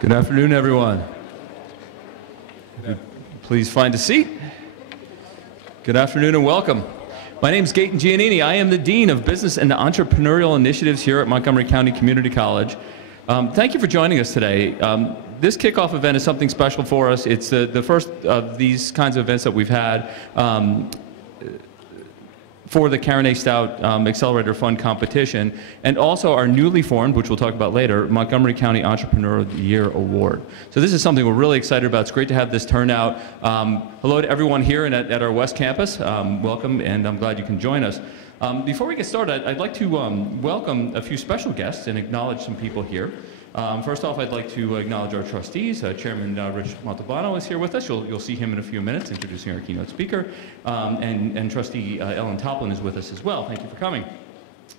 Good afternoon, everyone. Please find a seat. Good afternoon and welcome. My name is Gaten Giannini. I am the Dean of Business and Entrepreneurial Initiatives here at Montgomery County Community College. Thank you for joining us today. This kickoff event is something special for us. It's the first of these kinds of events that we've had for the Karen A. Stout Accelerator Fund competition, and also our newly formed, which we'll talk about later, Montgomery County Entrepreneur of the Year Award. So this is something we're really excited about. It's great to have this turnout. Hello to everyone here and at our West Campus. Welcome, and I'm glad you can join us. Before we get started, I'd like to welcome a few special guests and acknowledge some people here. First off, I'd like to acknowledge our trustees. Chairman Rich Montalbano is here with us. You'll see him in a few minutes introducing our keynote speaker. And Trustee Ellen Toplin is with us as well. Thank you for coming.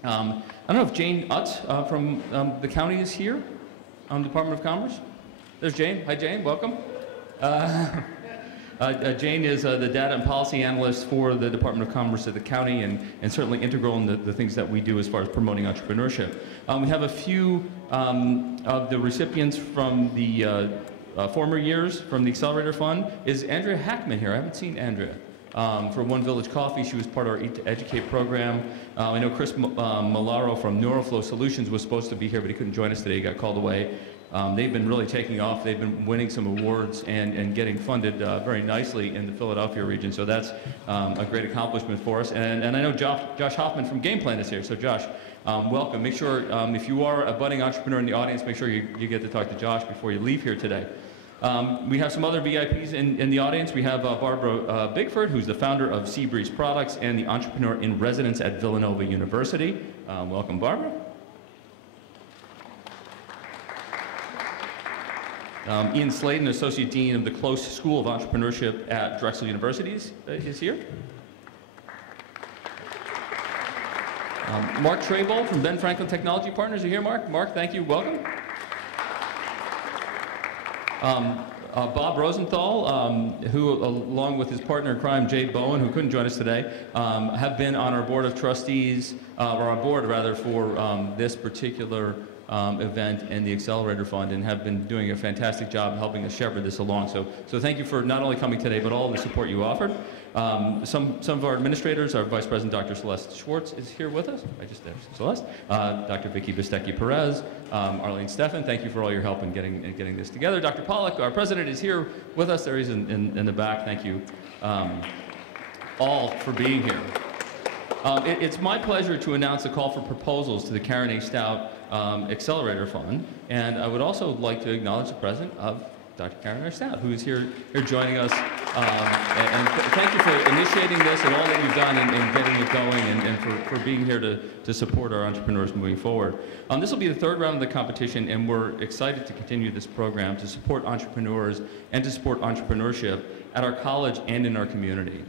I don't know if Jane Utz from the county is here, Department of Commerce. There's Jane. Hi, Jane. Welcome. Jane is the data and policy analyst for the Department of Commerce at the county, and certainly integral in the things that we do as far as promoting entrepreneurship. We have a few of the recipients from the former years from the Accelerator Fund. Is Andrea Hackman here? I haven't seen Andrea. For One Village Coffee, she was part of our Eat to Educate program. I know Chris Malaro from Neuroflow Solutions was supposed to be here, but he couldn't join us today. He got called away. They've been really taking off. They've been winning some awards and getting funded very nicely in the Philadelphia region. So that's a great accomplishment for us. And I know Josh Hoffman from Game Plan is here. So Josh, welcome. Make sure if you are a budding entrepreneur in the audience, make sure you get to talk to Josh before you leave here today. We have some other VIPs in the audience. We have Barbara Bigford, who's the founder of Seabreeze Products and the entrepreneur in residence at Villanova University. Welcome, Barbara. Ian Sladen, Associate Dean of the Close School of Entrepreneurship at Drexel University is here. Mark Trable from Ben Franklin Technology Partners. Are you here, Mark? Mark, thank you. Welcome. Bob Rosenthal, who, along with his partner in crime, Jade Bowen, who couldn't join us today, have been on our board of trustees, or our board rather, for this particular event and the Accelerator Fund, and have been doing a fantastic job helping us shepherd this along. So thank you for not only coming today, but all the support you offered. Some of our administrators, our Vice President Dr. Celeste Schwartz is here with us. I just, there's Celeste. Dr. Vicky Bistecki Perez, Arlene Steffen, thank you for all your help in getting this together. Dr. Pollack, our president, is here with us. There he is in the back. Thank you all for being here. It's my pleasure to announce a call for proposals to the Karen A. Stout Accelerator Fund, and I would also like to acknowledge the president of Dr. Karen A. Stout, who is here joining us. And thank you for initiating this and all that you've done in getting it going, and for being here to support our entrepreneurs moving forward. This will be the third round of the competition, and we're excited to continue this program to support entrepreneurs and to support entrepreneurship at our college and in our community.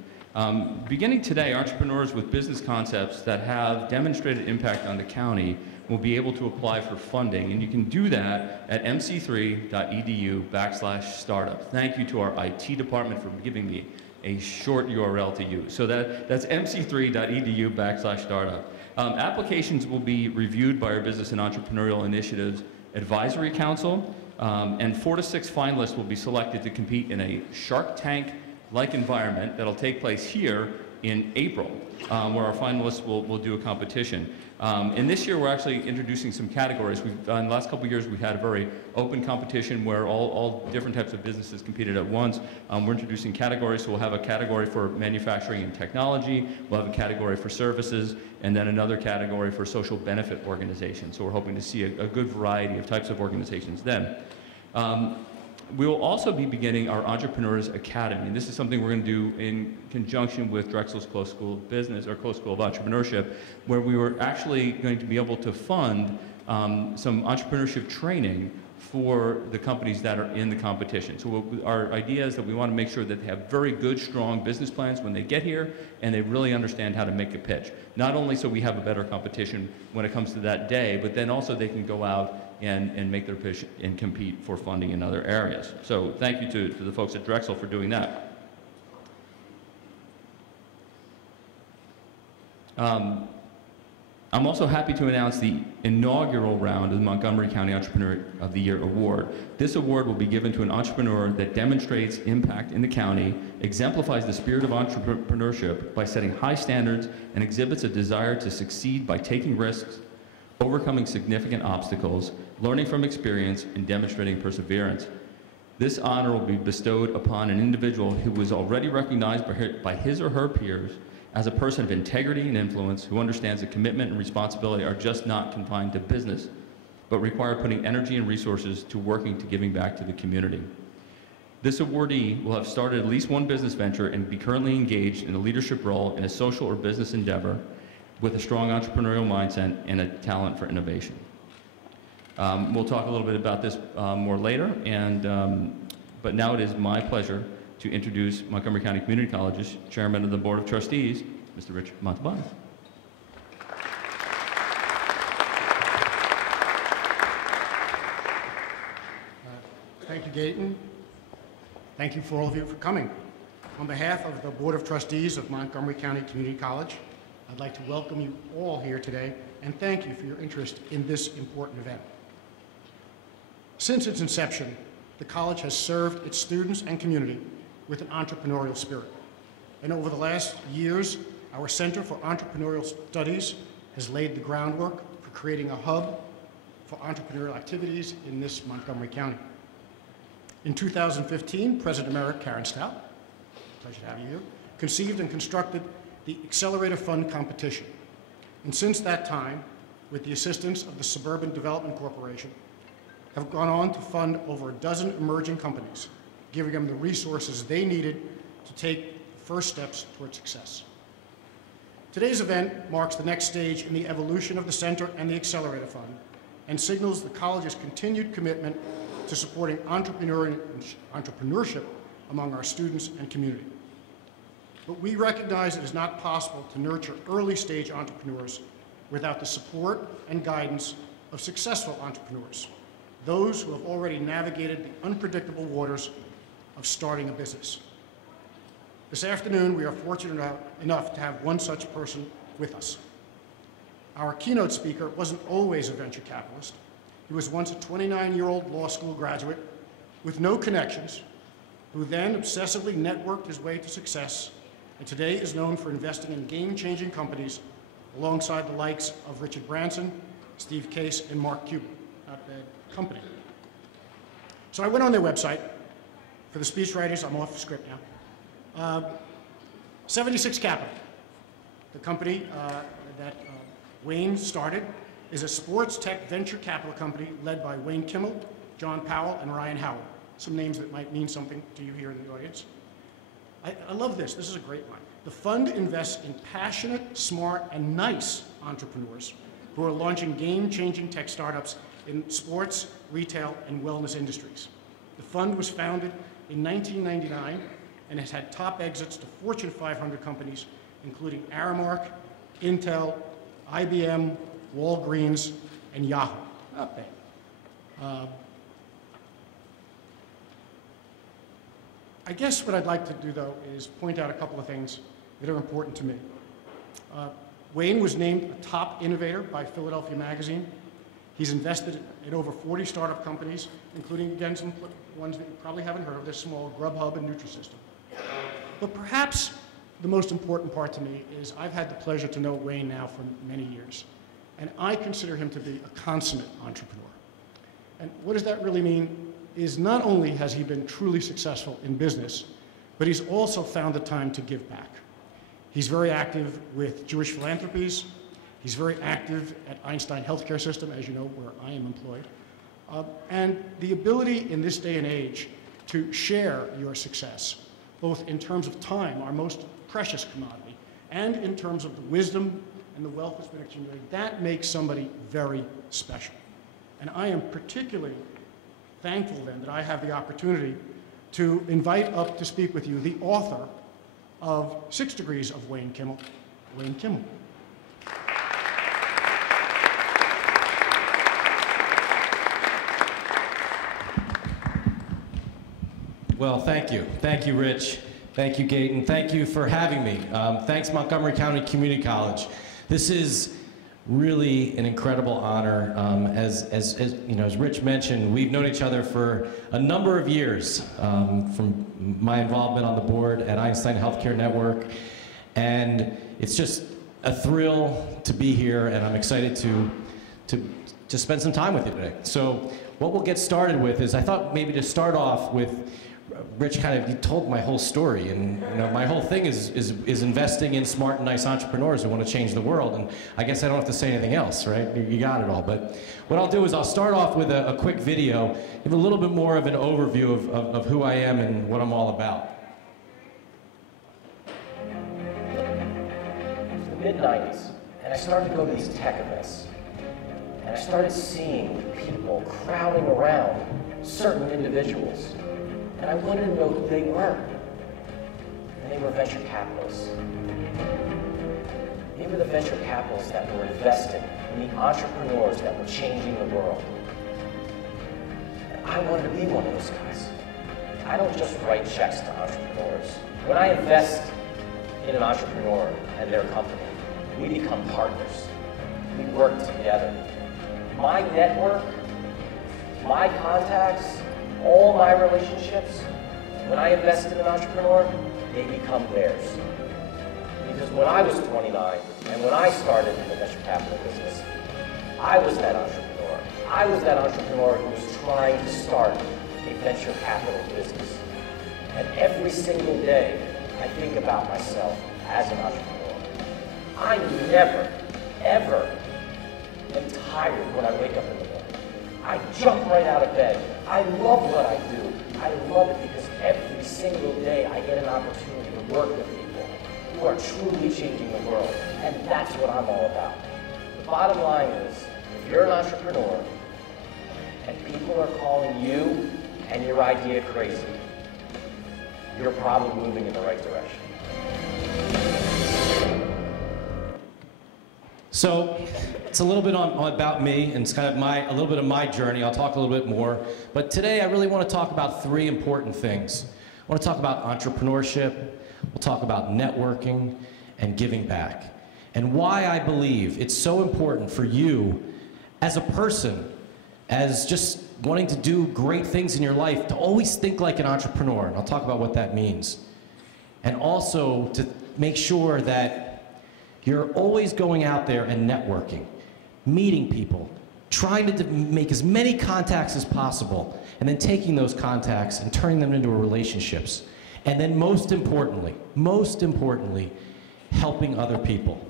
Beginning today, entrepreneurs with business concepts that have demonstrated impact on the county will be able to apply for funding, and you can do that at mc3.edu/startup. Thank you to our IT department for giving me a short URL to use. So that's mc3.edu/startup. Applications will be reviewed by our Business and Entrepreneurial Initiatives Advisory Council, and 4 to 6 finalists will be selected to compete in a Shark Tank-like environment that'll take place here in April, where our finalists will do a competition. And this year we're actually introducing some categories. In the last couple of years we've had a very open competition where all different types of businesses competed at once. We're introducing categories, so we'll have a category for manufacturing and technology, we'll have a category for services, and then another category for social benefit organizations. So we're hoping to see a good variety of types of organizations then. We will also be beginning our Entrepreneurs Academy. And this is something we're going to do in conjunction with Drexel's Close School of Business, or Close School of Entrepreneurship, where we were actually going to be able to fund some entrepreneurship training for the companies that are in the competition. So our idea is that we want to make sure that they have very good, strong business plans when they get here, and they really understand how to make a pitch. Not only so we have a better competition when it comes to that day, but then also they can go out and make their pitch and compete for funding in other areas. So thank you to the folks at Drexel for doing that. I'm also happy to announce the inaugural round of the Montgomery County Entrepreneur of the Year Award. This award will be given to an entrepreneur that demonstrates impact in the county, exemplifies the spirit of entrepreneurship by setting high standards, and exhibits a desire to succeed by taking risks, overcoming significant obstacles, learning from experience, and demonstrating perseverance. This honor will be bestowed upon an individual who was already recognized by his or her peers as a person of integrity and influence, who understands that commitment and responsibility are just not confined to business, but require putting energy and resources to working to giving back to the community. This awardee will have started at least one business venture and be currently engaged in a leadership role in a social or business endeavor with a strong entrepreneurial mindset and a talent for innovation. We'll talk a little bit about this more later, but now it is my pleasure to introduce Montgomery County Community College's Chairman of the Board of Trustees, Mr. Rich Montalbano. Thank you, Gaten. Thank you for all of you for coming. On behalf of the Board of Trustees of Montgomery County Community College, I'd like to welcome you all here today and thank you for your interest in this important event. Since its inception, the college has served its students and community with an entrepreneurial spirit. And over the last years, our Center for Entrepreneurial Studies has laid the groundwork for creating a hub for entrepreneurial activities in this Montgomery County. In 2015, President-Emeritus Karen Stout, pleasure to have you here, conceived and constructed the Accelerator Fund competition. And since that time, with the assistance of the Suburban Development Corporation, have gone on to fund over a dozen emerging companies, giving them the resources they needed to take the first steps toward success. Today's event marks the next stage in the evolution of the Center and the Accelerator Fund and signals the college's continued commitment to supporting entrepreneurship among our students and community. But we recognize it is not possible to nurture early-stage entrepreneurs without the support and guidance of successful entrepreneurs, those who have already navigated the unpredictable waters of starting a business. This afternoon, we are fortunate enough to have one such person with us. Our keynote speaker wasn't always a venture capitalist. He was once a 29-year-old law school graduate with no connections, who then obsessively networked his way to success, and today is known for investing in game-changing companies alongside the likes of Richard Branson, Steve Case, and Mark Cuban. Not bad company. So I went on their website. For the speechwriters, I'm off script now. 76 Capital, the company that Wayne started, is a sports tech venture capital company led by Wayne Kimmel, John Powell, and Ryan Howard. Some names that might mean something to you here in the audience. I love this. This is a great line. The fund invests in passionate, smart, and nice entrepreneurs who are launching game-changing tech startups in sports, retail, and wellness industries. The fund was founded in 1999 and has had top exits to Fortune 500 companies, including Aramark, Intel, IBM, Walgreens, and Yahoo. Not bad. I guess what I'd like to do, though, is point out a couple of things that are important to me. Wayne was named a top innovator by Philadelphia Magazine. He's invested in over 40 startup companies, including, again, some ones that you probably haven't heard of. They're small, Grubhub and Nutrisystem. But perhaps the most important part to me is I've had the pleasure to know Wayne now for many years, and I consider him to be a consummate entrepreneur. And what does that really mean is not only has he been truly successful in business, but he's also found the time to give back. He's very active with Jewish philanthropies. He's very active at Einstein Healthcare System, as you know, where I am employed. And the ability in this day and age to share your success, both in terms of time, our most precious commodity, and in terms of the wisdom and the wealth that's been accumulated, that makes somebody very special. And I am particularly thankful then that I have the opportunity to invite up to speak with you the author of 6 Degrees of Wayne Kimmel, Wayne Kimmel. Well, thank you. Thank you, Rich. Thank you, Gaten. Thank you for having me. Thanks, Montgomery County Community College. This is really an incredible honor. As Rich mentioned, we've known each other for a number of years, from my involvement on the board at Einstein Healthcare Network, and it's just a thrill to be here, and I'm excited to spend some time with you today. So what we'll get started with is, I thought maybe to start off with, Rich he told my whole story, and my whole thing is investing in smart and nice entrepreneurs who want to change the world, and I guess I don't have to say anything else, right? You got it all. But what I'll do is I'll start off with a quick video, give a little bit more of an overview of who I am and what I'm all about. It was the mid-90s, and I started to go to these tech events, and I started seeing people crowding around certain individuals. And I wanted to know who they were. And they were venture capitalists. They were the venture capitalists that were investing in the entrepreneurs that were changing the world. And I wanted to be one of those guys. I don't just write checks to entrepreneurs. When I invest in an entrepreneur and their company, we become partners. We work together. My network, my contacts, all my relationships, when I invest in an entrepreneur, they become theirs. Because when I was 29, and when I started in the venture capital business, I was that entrepreneur. I was that entrepreneur who was trying to start a venture capital business. And every single day, I think about myself as an entrepreneur. I never, ever am tired when I wake up in the morning. I jump right out of bed. I love what I do. I love it because every single day I get an opportunity to work with people who are truly changing the world. And that's what I'm all about. The bottom line is, if you're an entrepreneur and people are calling you and your idea crazy, you're probably moving in the right direction. So it's a little bit about me, and it's kind of a little bit of my journey. I'll talk a little bit more. But today I really want to talk about three important things. I want to talk about entrepreneurship, we'll talk about networking, and giving back. And why I believe it's so important for you as a person, as just wanting to do great things in your life, to always think like an entrepreneur. And I'll talk about what that means. And also to make sure that you're always going out there and networking, meeting people, trying to make as many contacts as possible, and then taking those contacts and turning them into relationships. And then most importantly, helping other people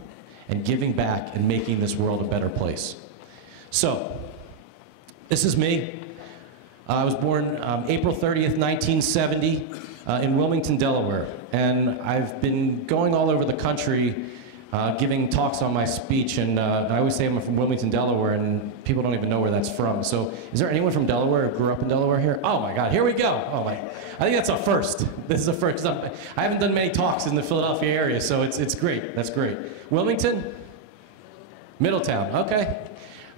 and giving back and making this world a better place. So, this is me. I was born April 30th, 1970 in Wilmington, Delaware. And I've been going all over the country giving talks on my speech, and I always say I'm from Wilmington, Delaware, and people don't even know where that's from. So is there anyone from Delaware who grew up in Delaware here? Oh my God, here we go. Oh my, I think that's a first. This is a first. I haven't done many talks in the Philadelphia area, so it's great. That's great. Wilmington? Middletown, okay.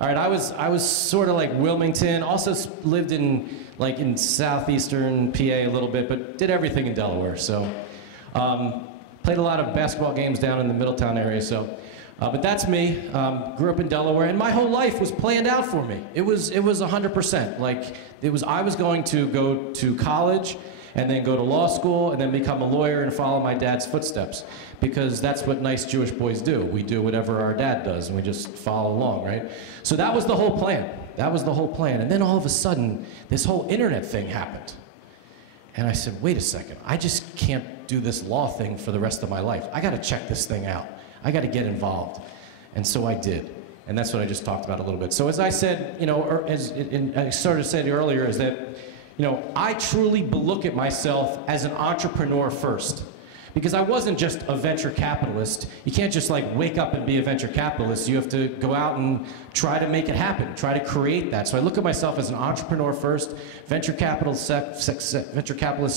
All right, I was sort of like Wilmington, also lived in southeastern PA a little bit, but did everything in Delaware, so. Played a lot of basketball games down in the Middletown area, so. But that's me, grew up in Delaware, and my whole life was planned out for me. It was 100%. Like, I was going to go to college, and then go to law school, and then become a lawyer and follow my dad's footsteps. Because that's what nice Jewish boys do. We do whatever our dad does, and we just follow along, right? So that was the whole plan. That was the whole plan. And then all of a sudden, this whole internet thing happened. And I said, wait a second, I just can't do this law thing for the rest of my life. I gotta check this thing out. I gotta get involved. And so I did. And that's what I just talked about a little bit. So as I said, I sort of said earlier, is that, I truly look at myself as an entrepreneur first. Because I wasn't just a venture capitalist. You can't just wake up and be a venture capitalist. You have to go out and try to make it happen, try to create that. So I look at myself as an entrepreneur first, venture capitalist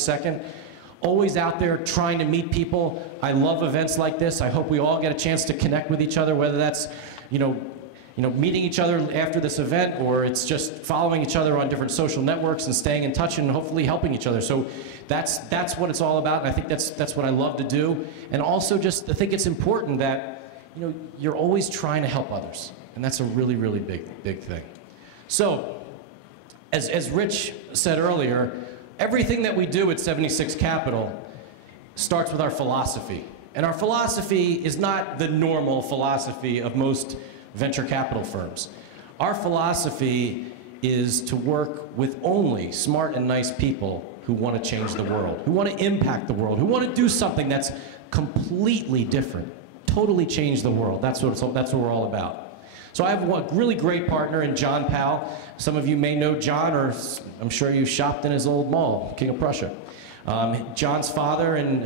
second, always out there trying to meet people. I love events like this. I hope we all get a chance to connect with each other, whether that's, meeting each other after this event, or it's just following each other on different social networks and staying in touch and hopefully helping each other. So that's what it's all about, and I think that's what I love to do. And also just I think it's important that, you know, you're always trying to help others. And that's a really, really big thing. So, as Rich said earlier, everything that we do at 76 Capital starts with our philosophy. And our philosophy is not the normal philosophy of most venture capital firms. Our philosophy is to work with only smart and nice people who want to change the world, who want to impact the world, who want to do something that's completely different, totally change the world. That's what we're all about. So I have a really great partner in John Powell. Some of you may know John, or I'm sure you shopped in his old mall, King of Prussia. John's father and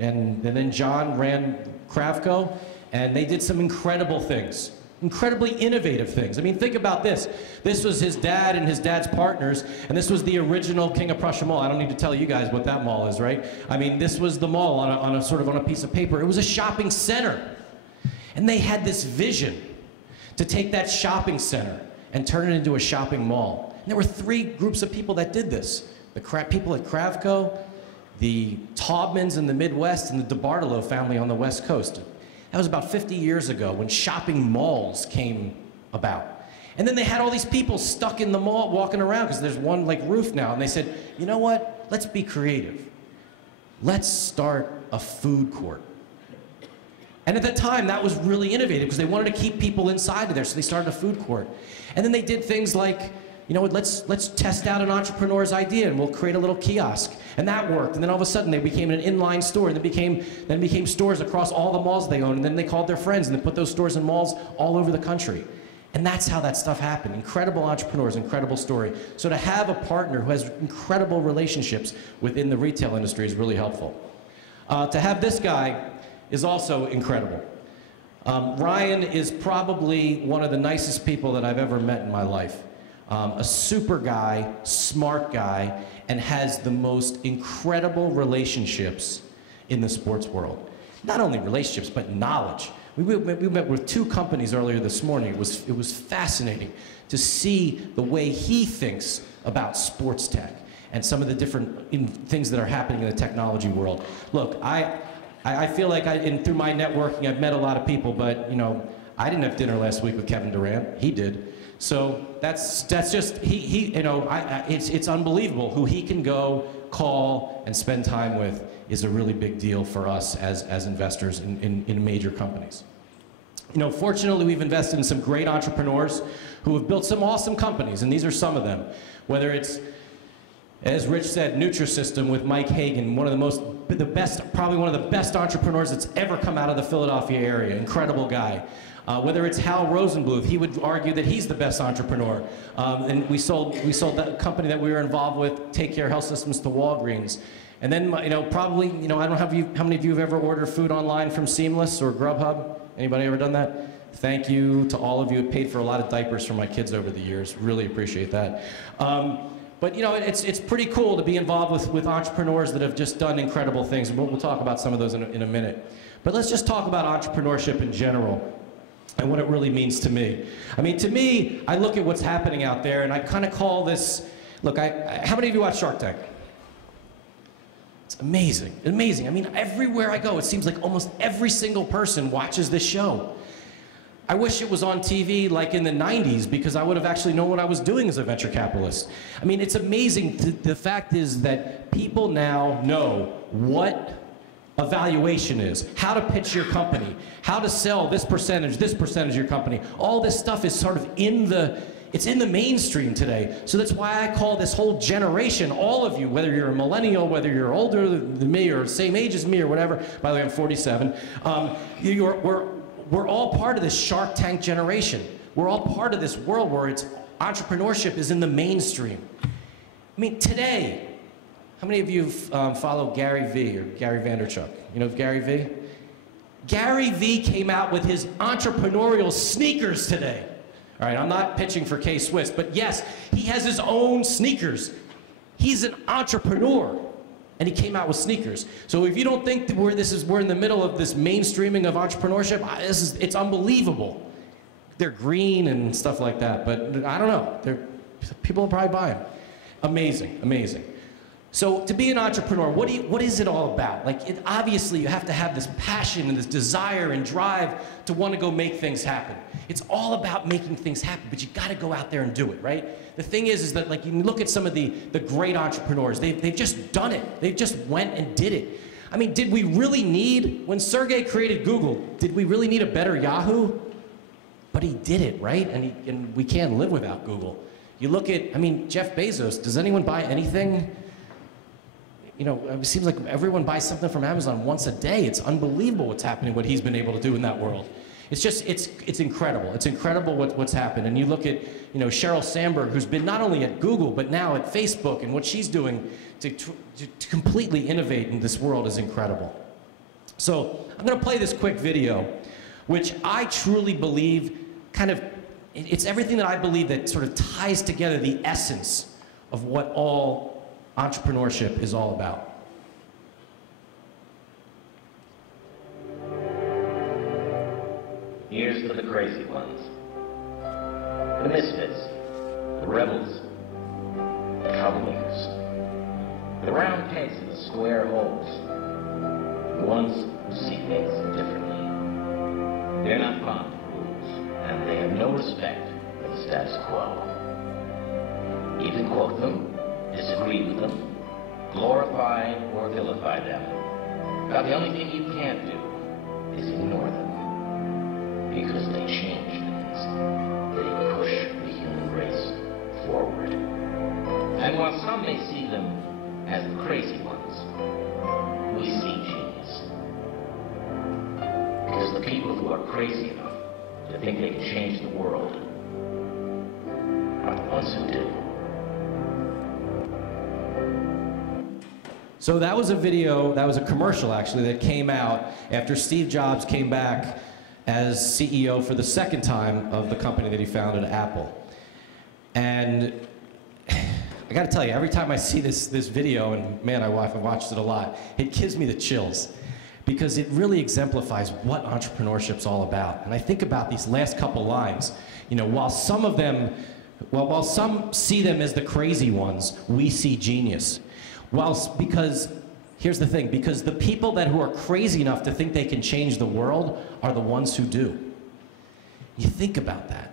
then John ran Kravco, and they did some incredible things. Incredibly innovative things. I mean, think about this. This was his dad and his dad's partners, and this was the original King of Prussia Mall. I don't need to tell you guys what that mall is, right? I mean, this was the mall on a piece of paper. It was a shopping center. And they had this vision to take that shopping center and turn it into a shopping mall. And there were 3 groups of people that did this. The people at Kravco, the Taubmans in the Midwest, and the DeBartolo family on the West Coast. That was about 50 years ago when shopping malls came about. And then they had all these people stuck in the mall walking around because there's one like roof now. And they said, you know what? Let's be creative. Let's start a food court. And at the time, that was really innovative because they wanted to keep people inside of there, so they started a food court. And then they did things like, you know what, let's test out an entrepreneur's idea and we'll create a little kiosk. And that worked. And then all of a sudden they became an inline store, and then became stores across all the malls they owned. And then they called their friends and they put those stores in malls all over the country. And that's how that stuff happened. Incredible entrepreneurs, incredible story. So to have a partner who has incredible relationships within the retail industry is really helpful. To have this guy is also incredible. Ryan is probably one of the nicest people that I've ever met in my life. A super guy, smart guy, and has the most incredible relationships in the sports world. Not only relationships, but knowledge. We met with 2 companies earlier this morning. It was fascinating to see the way he thinks about sports tech and some of the different things that are happening in the technology world. Look, I feel like through my networking, I've met a lot of people, but you know, I didn't have dinner last week with Kevin Durant. He did. So that's just you know, it's unbelievable who he can go call and spend time with is a really big deal for us as investors in major companies. You know, fortunately, we've invested in some great entrepreneurs who have built some awesome companies, and these are some of them. Whether it's, as Rich said, Nutrisystem with Mike Hagan, probably one of the best entrepreneurs that's ever come out of the Philadelphia area. Incredible guy. Whether it's Hal Rosenbluth, he would argue that he's the best entrepreneur. And we sold that company that we were involved with, Take Care Health Systems, to Walgreens. And then, you know, probably, you know, I don't know how many of you have ever ordered food online from Seamless or Grubhub? Anybody ever done that? Thank you to all of you. It paid for a lot of diapers for my kids over the years. Really appreciate that. But you know, it's pretty cool to be involved with entrepreneurs that have just done incredible things. And we'll talk about some of those in a minute. But let's just talk about entrepreneurship in general and what it really means to me. I mean, to me, I look at what's happening out there and I kind of call this, look, how many of you watch Shark Tank? It's amazing, amazing. I mean, everywhere I go, it seems like almost every single person watches this show. I wish it was on TV like in the 90s because I would have actually known what I was doing as a venture capitalist. I mean, it's amazing. The fact is that people now know what a valuation is, how to pitch your company, how to sell this percentage of your company. All this stuff is sort of it's in the mainstream today. So that's why I call this whole generation, all of you, whether you're a millennial, whether you're older than me or same age as me or whatever, by the way, I'm 47, we're all part of this Shark Tank generation. We're all part of this world where entrepreneurship is in the mainstream. I mean, today, how many of you follow Gary Vee or Gary Vaynerchuk? You know Gary Vee? Gary Vee came out with his entrepreneurial sneakers today. All right, I'm not pitching for K-Swiss, but yes, he has his own sneakers. He's an entrepreneur, and he came out with sneakers. So if you don't think that we're in the middle of this mainstreaming of entrepreneurship, it's unbelievable. They're green and stuff like that, but I don't know. People will probably buy them. Amazing, amazing. So to be an entrepreneur, what is it all about? Like, obviously you have to have this passion and this desire and drive to want to go make things happen. It's all about making things happen, but you got to go out there and do it, right? The thing is that, like, you look at some of the great entrepreneurs, they've just done it. They just went and did it. I mean, did we really need, when Sergey created Google, did we really need a better Yahoo? But he did it, right? And we can't live without Google. You look at, I mean, Jeff Bezos, does anyone buy anything? You know, it seems like everyone buys something from Amazon once a day. It's unbelievable what's happening, what he's been able to do in that world. It's just, it's incredible. It's incredible what's happened. And you look at, you know, Sheryl Sandberg, who's been not only at Google, but now at Facebook, and what she's doing to completely innovate in this world is incredible. So I'm going to play this quick video, which I truly believe kind of, it's everything that I believe that sort of ties together the essence of what all entrepreneurship is all about. Here's for the crazy ones, the misfits, the rebels, the troublemakers, the round pegs in the square holes, the ones who see things differently. They're not fond of rules, and they have no respect for the status quo. You can quote them, disagree with them, glorify or vilify them. But the only thing you can't do is ignore them. Because they change things. They push the human race forward. And while some may see them as the crazy ones, we see genius. Because the people who are crazy enough to think they can change the world are the ones who do. So that was a video, that was a commercial actually, that came out after Steve Jobs came back as CEO for the second time of the company that he founded, Apple. And I gotta tell you, every time I see this video, and man, I've watched it a lot, it gives me the chills. Because it really exemplifies what entrepreneurship's all about. And I think about these last couple lines. You know, while some of them, while some see them as the crazy ones, we see genius. Because, here's the thing, because the people who are crazy enough to think they can change the world are the ones who do. You think about that.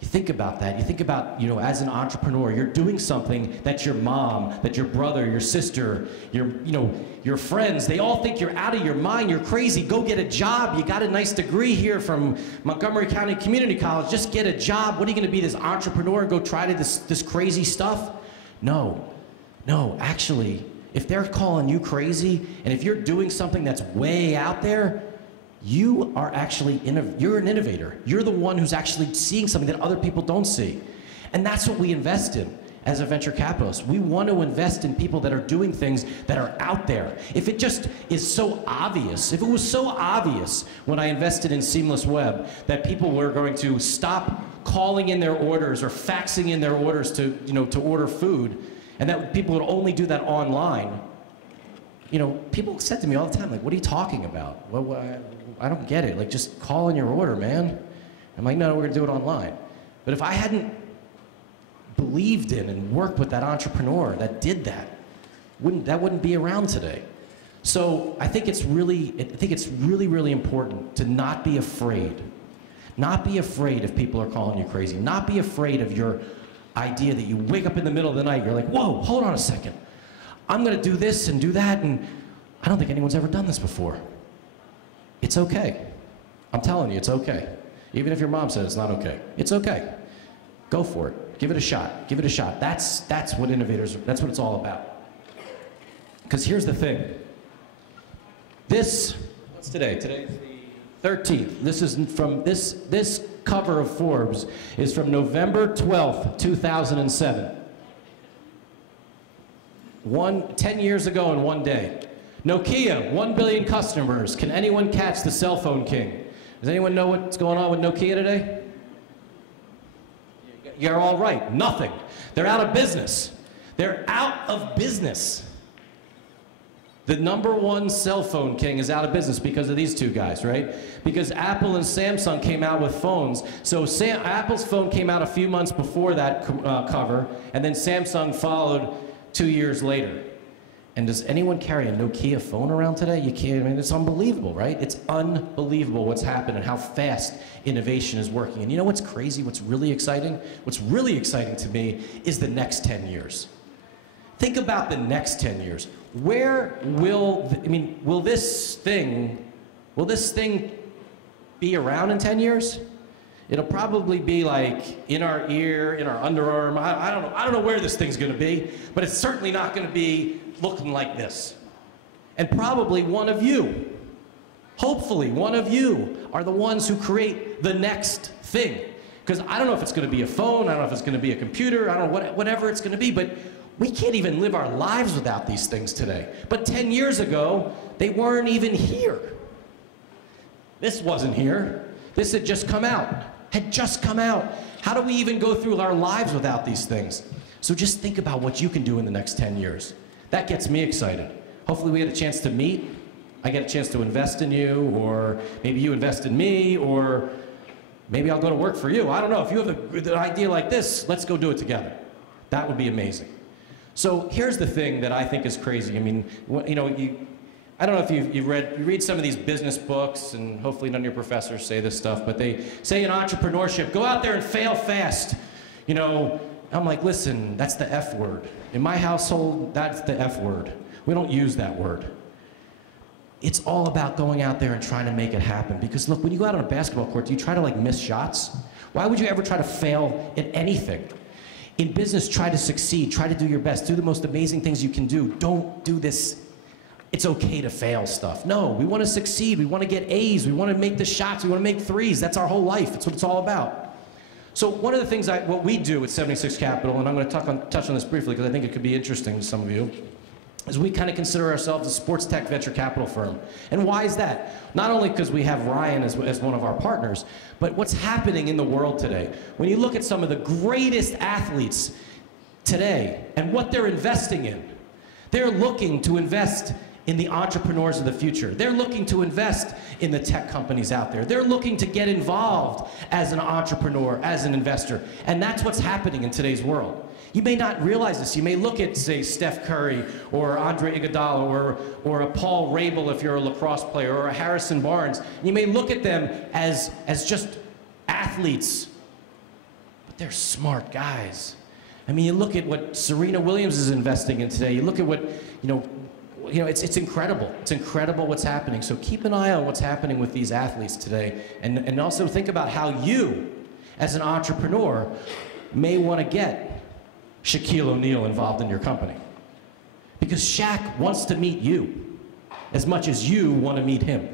You think about that. You think about, you know, as an entrepreneur, you're doing something that your mom, that your brother, your sister, your friends, they all think you're out of your mind, you're crazy, go get a job, you got a nice degree here from Montgomery County Community College, just get a job. What are you gonna be, this entrepreneur and go try to this crazy stuff? No, actually, if they're calling you crazy, and if you're doing something that's way out there, you are actually, you're an innovator. You're the one who's actually seeing something that other people don't see. And that's what we invest in as a venture capitalist. We want to invest in people that are doing things that are out there. If it just is so obvious, if it was so obvious when I invested in Seamless Web that people were going to stop calling in their orders or faxing in their orders to, to order food, and that people would only do that online, people said to me all the time, like, what are you talking about? I don't get it. Like, just call in your order, man. I'm like, no, we're gonna do it online. But if I hadn't believed in and worked with that entrepreneur that did that, that wouldn't be around today. So I think it's really, really important to not be afraid. Not be afraid if people are calling you crazy. Not be afraid of your idea that you wake up in the middle of the night, you're like, whoa, hold on a second. I'm gonna do this and do that, and I don't think anyone's ever done this before. It's okay. I'm telling you, it's okay. Even if your mom says it's not okay. It's okay. Go for it. Give it a shot. Give it a shot. That's what innovators, that's what it's all about. Because here's the thing. What's today? Today's the 13th. This is from, this cover of Forbes is from November 12th, 2007. 10 years ago in one day. Nokia, 1 billion customers. Can anyone catch the cell phone king? Does anyone know what's going on with Nokia today? You're all right, nothing. They're out of business. They're out of business. The #1 cell phone king is out of business because of these two guys, right? Because Apple and Samsung came out with phones. So Apple's phone came out a few months before that cover, and then Samsung followed 2 years later. And does anyone carry a Nokia phone around today? You can't, I mean, it's unbelievable, right? It's unbelievable what's happened and how fast innovation is working. And you know what's crazy, what's really exciting? What's really exciting to me is the next 10 years. Think about the next 10 years. Where will, will this thing be around in 10 years? It'll probably be like in our ear, in our underarm. I don't know where this thing's gonna be, but it's certainly not gonna be looking like this. And probably one of you, hopefully one of you, are the ones who create the next thing. Because I don't know if it's gonna be a phone, I don't know if it's gonna be a computer, I don't know, whatever it's gonna be, but we can't even live our lives without these things today. But 10 years ago, they weren't even here. This wasn't here. This had just come out. How do we even go through our lives without these things? So just think about what you can do in the next 10 years. That gets me excited. Hopefully we get a chance to meet. I get a chance to invest in you, or maybe you invest in me, or maybe I'll go to work for you. I don't know. If you have an idea like this, let's go do it together. That would be amazing. So here's the thing that I think is crazy. I mean, you know, I don't know if you read some of these business books, and hopefully none of your professors say this stuff, but they say in entrepreneurship, go out there and fail fast. You know, I'm like, listen, that's the F word. In my household, that's the F word. We don't use that word. It's all about going out there and trying to make it happen. Because look, when you go out on a basketball court, do you try to like miss shots? Why would you ever try to fail at anything? In business, try to succeed, try to do your best, do the most amazing things you can do. Don't do this, it's okay to fail stuff. No, we want to succeed, we want to get A's, we want to make the shots, we want to make threes. That's our whole life, that's what it's all about. So one of the things, what we do at 76 Capital, and I'm going to touch on this briefly because I think it could be interesting to some of you, is we kind of consider ourselves a sports tech venture capital firm. And why is that? Not only because we have Ryan as one of our partners, but what's happening in the world today. When you look at some of the greatest athletes today and what they're investing in, they're looking to invest in the entrepreneurs of the future. They're looking to invest in the tech companies out there. They're looking to get involved as an entrepreneur, as an investor. And that's what's happening in today's world. You may not realize this. You may look at, say, Steph Curry or Andre Iguodala or a Paul Rabel if you're a lacrosse player, or a Harrison Barnes. You may look at them as just athletes, but they're smart guys. I mean, you look at what Serena Williams is investing in today. You look at what, it's incredible. It's incredible what's happening. So keep an eye on what's happening with these athletes today, and also think about how you, as an entrepreneur, may want to get Shaquille O'Neal involved in your company. Because Shaq wants to meet you as much as you want to meet him.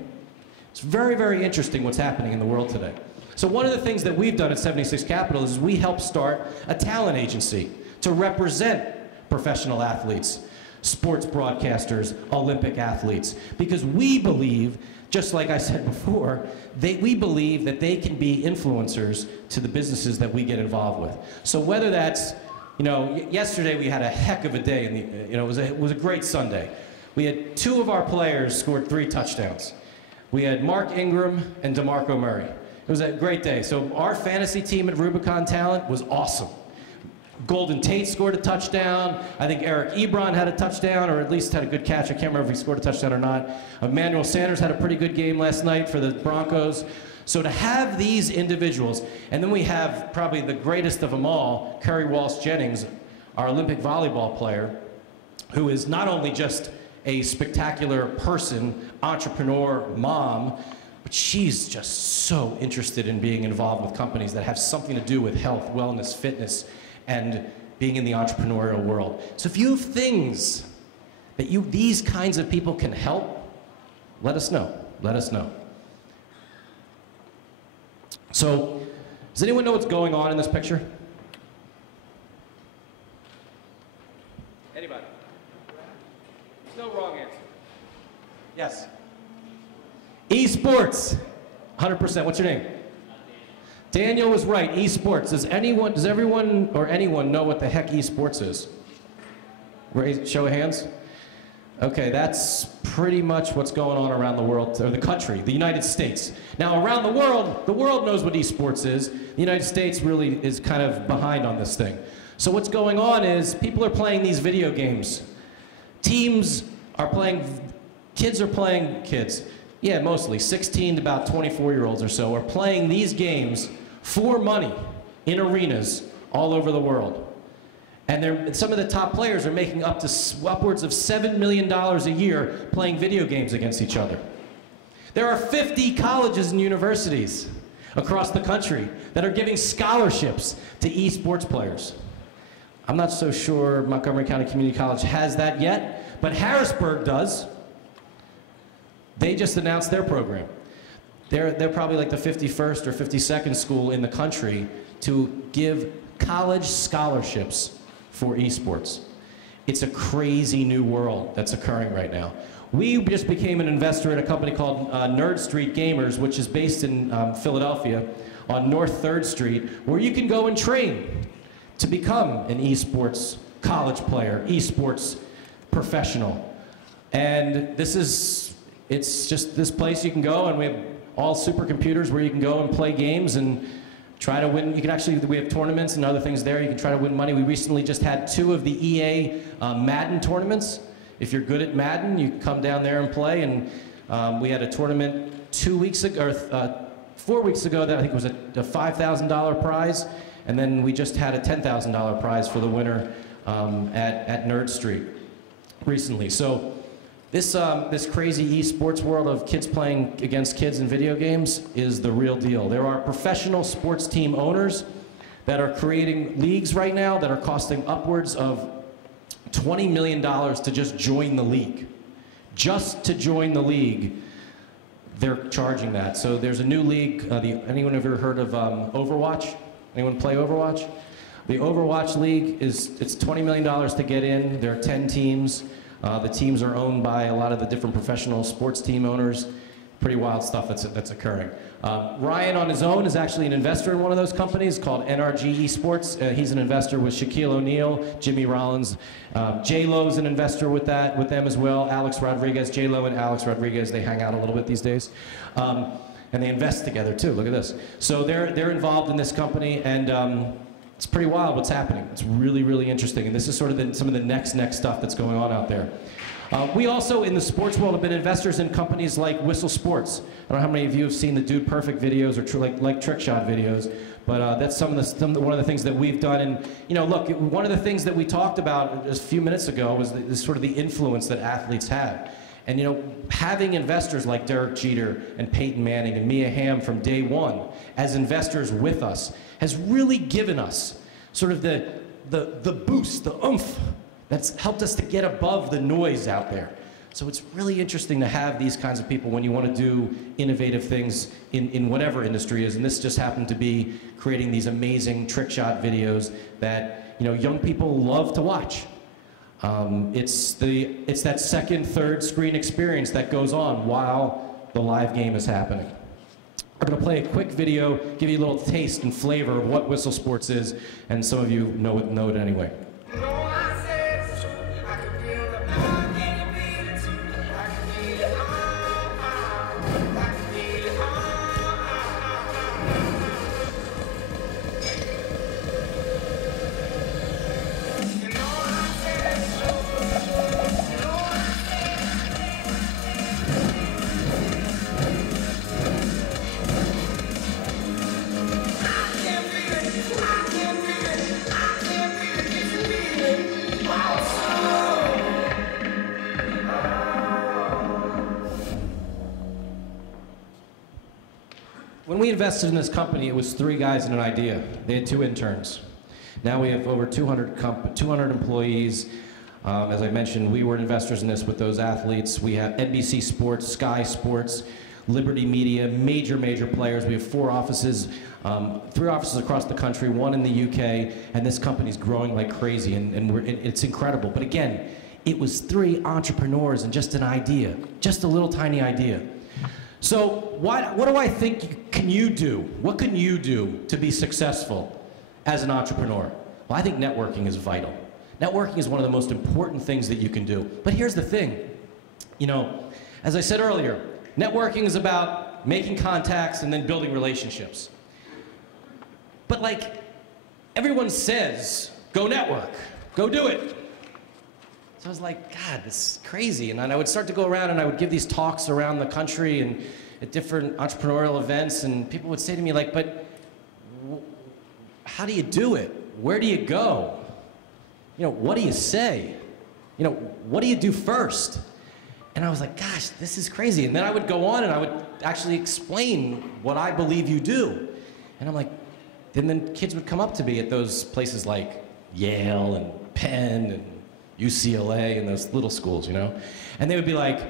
It's very, very interesting what's happening in the world today. So one of the things that we've done at 76 Capital is we help start a talent agency to represent professional athletes, sports broadcasters, Olympic athletes. Because we believe, just like I said before, we believe that they can be influencers to the businesses that we get involved with. So whether that's, yesterday we had a heck of a day, it was a great Sunday. We had 2 of our players scored 3 touchdowns. We had Mark Ingram and DeMarco Murray. It was a great day. So our fantasy team at Rubicon Talent was awesome. Golden Tate scored a touchdown. I think Eric Ebron had a touchdown, or at least had a good catch. I can't remember if he scored a touchdown or not. Emmanuel Sanders had a pretty good game last night for the Broncos. So to have these individuals, and then we have probably the greatest of them all, Kerry Walsh-Jennings, our Olympic volleyball player, who is not only just a spectacular person, entrepreneur, mom, but she's just so interested in being involved with companies that have something to do with health, wellness, fitness, and being in the entrepreneurial world. So if you have things that these kinds of people can help, let us know. Let us know. So, does anyone know what's going on in this picture? Anybody? There's no wrong answer. Yes. Esports. 100%. What's your name? Daniel was right. Esports. Does everyone or anyone know what the heck esports is? Show of hands. Okay, that's pretty much what's going on around the world, or the country, the United States. Now, around the world knows what esports is. The United States really is kind of behind on this thing. So what's going on is people are playing these video games. Teams are playing, kids, yeah, mostly 16 to about 24-year-olds or so are playing these games for money in arenas all over the world. And some of the top players are making up to upwards of $7 million a year playing video games against each other. There are 50 colleges and universities across the country that are giving scholarships to esports players. I'm not so sure Montgomery County Community College has that yet, but Harrisburg does. They just announced their program. They're probably like the 51st or 52nd school in the country to give college scholarships for esports. It's a crazy new world that's occurring right now. We just became an investor in a company called Nerd Street Gamers, which is based in Philadelphia on North 3rd Street, where you can go and train to become an esports college player, esports professional. And it's just this place you can go, and we have all supercomputers where you can go and play games and try to win. You can actually, we have tournaments and other things there. You can try to win money. We recently just had 2 of the EA Madden tournaments. If you're good at Madden, you come down there and play. And we had a tournament 2 weeks ago, or 4 weeks ago, that I think was a $5,000 prize. And then we just had a $10,000 prize for the winner at Nerd Street recently. So this crazy esports world of kids playing against kids in video games is the real deal. There are professional sports team owners that are creating leagues right now that are costing upwards of $20 million to just join the league. Just to join the league, they're charging that. So there's a new league. Anyone ever heard of Overwatch? Anyone play Overwatch? The Overwatch League it's $20 million to get in. There are 10 teams. The teams are owned by a lot of the different professional sports team owners. Pretty wild stuff that's occurring. Ryan on his own is actually an investor in one of those companies called NRG Esports. He's an investor with Shaquille O'Neal, Jimmy Rollins. J-Lo's an investor with them as well. Alex Rodriguez, J-Lo and Alex Rodriguez, they hang out a little bit these days. And they invest together too, look at this. So they're involved in this company, and it's pretty wild what's happening. It's really, really interesting. And this is sort of some of the next stuff that's going on out there. We also, in the sports world, have been investors in companies like Whistle Sports. I don't know how many of you have seen the Dude Perfect videos or like trick shot videos, but that's one of the things that we've done. And look, one of the things that we talked about just a few minutes ago was sort of the influence that athletes have. And having investors like Derek Jeter and Peyton Manning and Mia Hamm from day one as investors with us has really given us sort of the boost, the oomph that's helped us to get above the noise out there. So it's really interesting to have these kinds of people when you want to do innovative things in whatever industry is. And this just happened to be creating these amazing trick shot videos that young people love to watch. It's that second, third screen experience that goes on while the live game is happening. I'm going to play a quick video, give you a little taste and flavor of what Whistle Sports is, and some of you know it anyway. When we invested in this company, it was 3 guys and an idea. They had 2 interns. Now we have over 200 employees. As I mentioned, we were investors in this with those athletes. We have NBC Sports, Sky Sports, Liberty Media, major players. We have 4 offices, 3 offices across the country, 1 in the UK, and this company's growing like crazy, and it's incredible. But again, it was 3 entrepreneurs and just an idea, just a little tiny idea. So what do I think can you do? What can you do to be successful as an entrepreneur? Well, I think networking is vital. Networking is one of the most important things that you can do. But here's the thing. As I said earlier, networking is about making contacts and then building relationships. But like everyone says, go network, go do it. So I was like, God, this is crazy. And then I would start to go around and I would give these talks around the country and at different entrepreneurial events, and people would say to me like, but how do you do it? Where do you go? You know, what do you say? You know, what do you do first? And I was like, gosh, this is crazy. And then I would go on and I would actually explain what I believe you do. And I'm like, then kids would come up to me at those places like Yale and Penn and UCLA and those little schools, you know? And they would be like,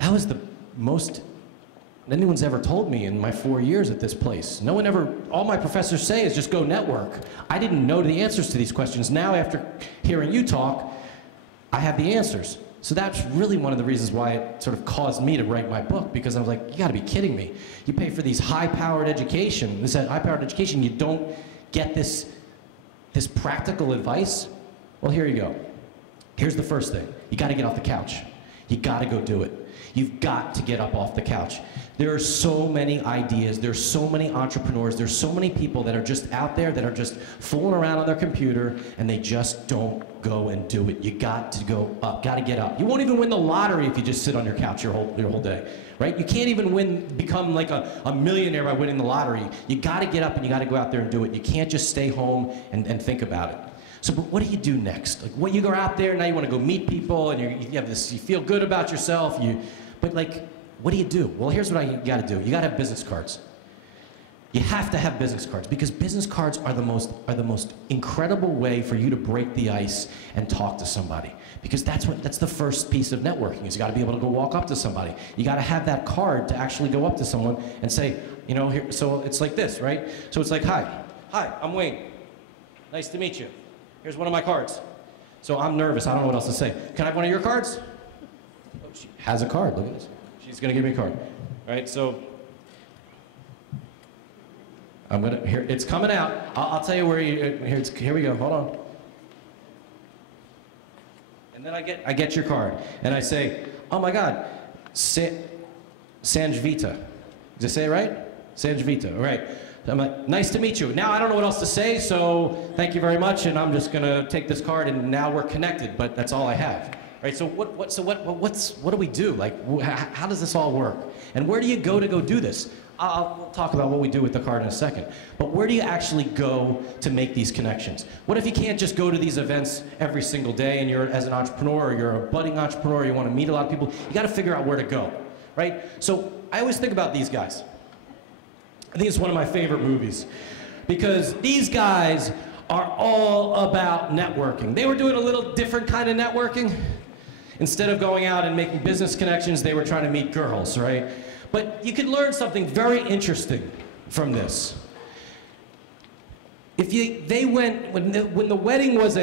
that was the most anyone's ever told me in my 4 years at this place. No one ever, all my professors say is just go network. I didn't know the answers to these questions. Now after hearing you talk, I have the answers. So that's really one of the reasons why it sort of caused me to write my book, because I was like, you gotta be kidding me. You pay for these high-powered education, you don't get this practical advice? Well, here you go. Here's the first thing. You gotta get off the couch. You gotta go do it. You've got to get up off the couch. There are so many ideas, there's so many entrepreneurs, there's so many people that are just out there that are just fooling around on their computer and they just don't go and do it. You got to go up, got to get up. You won't even win the lottery if you just sit on your couch your whole day, right? You can't even become like a millionaire by winning the lottery. You got to get up and you got to go out there and do it. You can't just stay home and think about it. So, but what do you do next? Like, when you go out there, now you want to go meet people and you have this, you feel good about yourself, but like, what do? Well, here's what you got to do. You got to have business cards. You have to have business cards, because business cards are the most incredible way for you to break the ice and talk to somebody. Because that's the first piece of networking, is you got to be able to go walk up to somebody. You got to have that card to actually go up to someone and say, you know, here, so it's like this, right? So it's like, hi, I'm Wayne. Nice to meet you. Here's one of my cards. So I'm nervous, I don't know what else to say. Can I have one of your cards? Oh, she has a card, look at this. She's gonna give me a card. All right, so I'm gonna, here, it's coming out. I'll tell you where here we go, hold on. And then I get your card, and I say, oh my God, Sanjvita. Did I say it right? Sanjvita, all right. I'm like, nice to meet you. Now I don't know what else to say, so thank you very much, and I'm just gonna take this card, and now we're connected, but that's all I have. Right, so what do we do? Like, how does this all work? And where do you go to do this? I'll talk about what we do with the card in a second. But where do you actually go to make these connections? What if you can't just go to these events every single day, and you're, as an entrepreneur, or you're a budding entrepreneur, you want to meet a lot of people, you got to figure out where to go, right? So I always think about these guys. I think it's one of my favorite movies, because these guys are all about networking. They were doing a little different kind of networking. Instead of going out and making business connections, they were trying to meet girls, right? But you could learn something very interesting from this. When the wedding was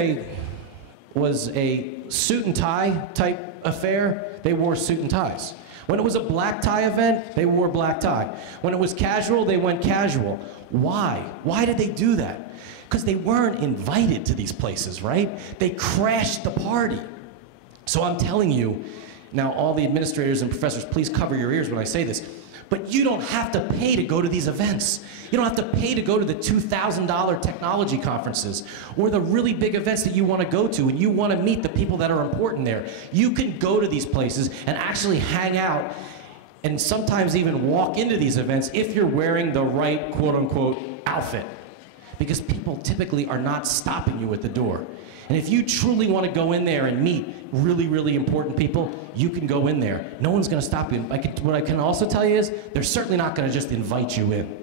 a suit and tie type affair, they wore suit and ties. When it was a black tie event, they wore black tie. When it was casual, they went casual. Why? Why did they do that? Because they weren't invited to these places, right? They crashed the party. So I'm telling you, now all the administrators and professors, please cover your ears when I say this, but you don't have to pay to go to these events. You don't have to pay to go to the $2,000 technology conferences or the really big events that you want to go to and you want to meet the people that are important there. You can go to these places and actually hang out and sometimes even walk into these events if you're wearing the right quote-unquote outfit, because people typically are not stopping you at the door. And if you truly want to go in there and meet really, really important people, you can go in there. No one's going to stop you. What I can also tell you is, they're certainly not going to just invite you in.